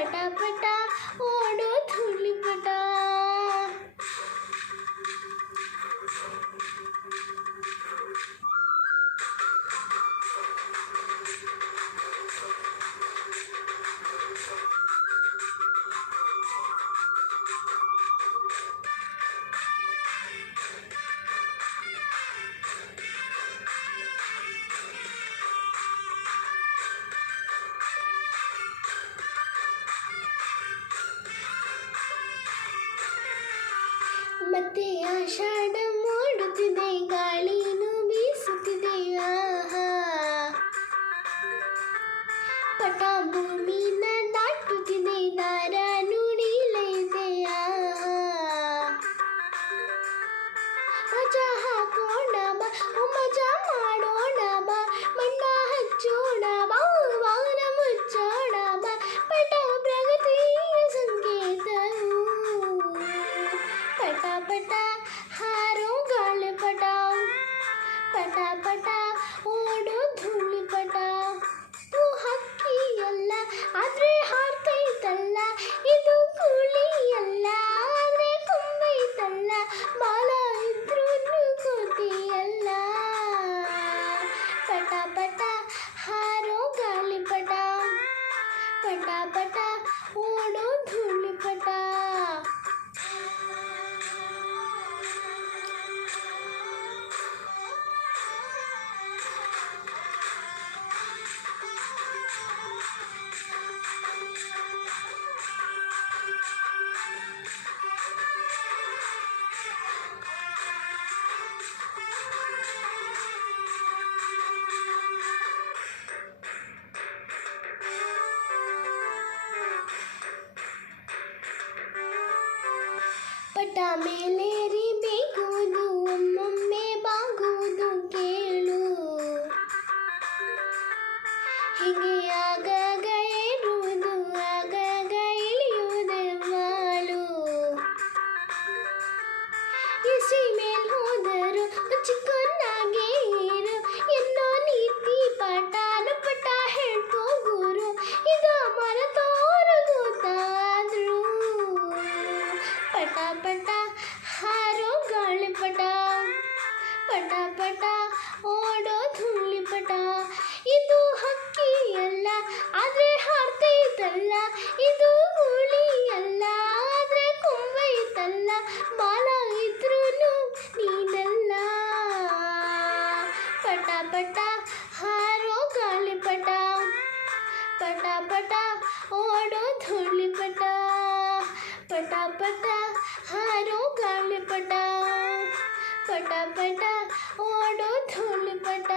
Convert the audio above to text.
ಪಟ ಪಟ ಓಡೋ ಧೂಳಿಪಟ. ಮತ್ತೆ ಆಷಾಢ ಮೂಡುತ್ತಿದೆ, ಗಾಳಿನೂ ಬೀಸುತ್ತಿದೆ. ಆಹಾ ಪಟ ಭೂಮಿನ ದಾಟುತ್ತಿದೆ, ದಾರ ನುಡಿಲೈತೆ. ಆಹಾ ಮಜಾ ಹಾಕೋಣ ಬಾ, ಮಜಾ ಮಾಡೋಣ ಬಾ, ಮಣ್ಣ ಹಚ್ಚೋಣ ಬಾ, ವಾರ ಮುಚ್ಚೋಣ ಬಾ. ಪಟ ಪ್ರಗತಿಯ ಸಂಕೇತವು, ಪಟ ಪಟ ಹಾರೋ ಗಾಳಿಪಟ, ಪಟ ಪಟ ಓಡೋ ಧೂಳಿಪಟ. ಇದು ಹಕ್ಕಿಯಲ್ಲ ಆದ್ರೆ ಹಾರ್ತೈತಲ್ಲ, ಇದು ಕೂಲಿಯಲ್ಲ ಆದ್ರೆ ತುಂಬೈತಲ್ಲ, ಬಾಲ ಇದ್ರೂ ಕೋತಿಯಲ್ಲ. ಪಟ ಪಟ ಹಾರೋ ಗಾಳಿಪಟ, ಪಟ ಪಟ ಓಡೋ ಧೂಳಿಪಟ. ಪಟ ಮೇಲೇರಿ ಬೇಗುವುದು, ಒಮ್ಮೊಮ್ಮೆ ಬಾಗುವುದು ಕೇಳು. ಹೀಗೆ ಆಗಾಗ ಏರುವುದು, ಆಗಾಗ ಇಳಿಯುವುದೇ ವಾಲು. ಎಸಿ ಮೇಲ್ ಹೋದರು ಚಿಕ್ಕನಾಗೆ ಇರು ಎನ್ನೋ ನೀತಿ ಪಾಠನ ಪಟ ಹೇಳ್ಕೋ ಗುರು. ಈಗ ಮರೆತೋರು ಗೊತ್ತಾದ್ರು, ಪಟ ಪಟ ಹಾರೋ ಗಾಳಿಪಟ, ಪಟ ಪಟ ಓಡೋ ಧೂಳಿಪಟ. ಇದು ಹಕ್ಕಿಯಲ್ಲ ಆದ್ರೆ ಹಾರ್ತೈತಲ್ಲ, ಇದು ಗೂಳಿಯಲ್ಲ ಆದ್ರೆ ಕೊಂಬೈತಲ್ಲ, ಬಾಲ ಇದ್ರೂ ನೀನಲ್ಲ. ಪಟ ಪಟ ಹಾರೋ ಗಾಳಿಪಟ, ಪಟ ಪಟ ಓಡೋ ಧೂಳಿಪಟ, ಪಟ ಪಟ ಹಾರೋ ಗಾಳಿಪಟ, ಪಟ ಪಟ ಓಡೋ ಧೂಳಿಪಟ.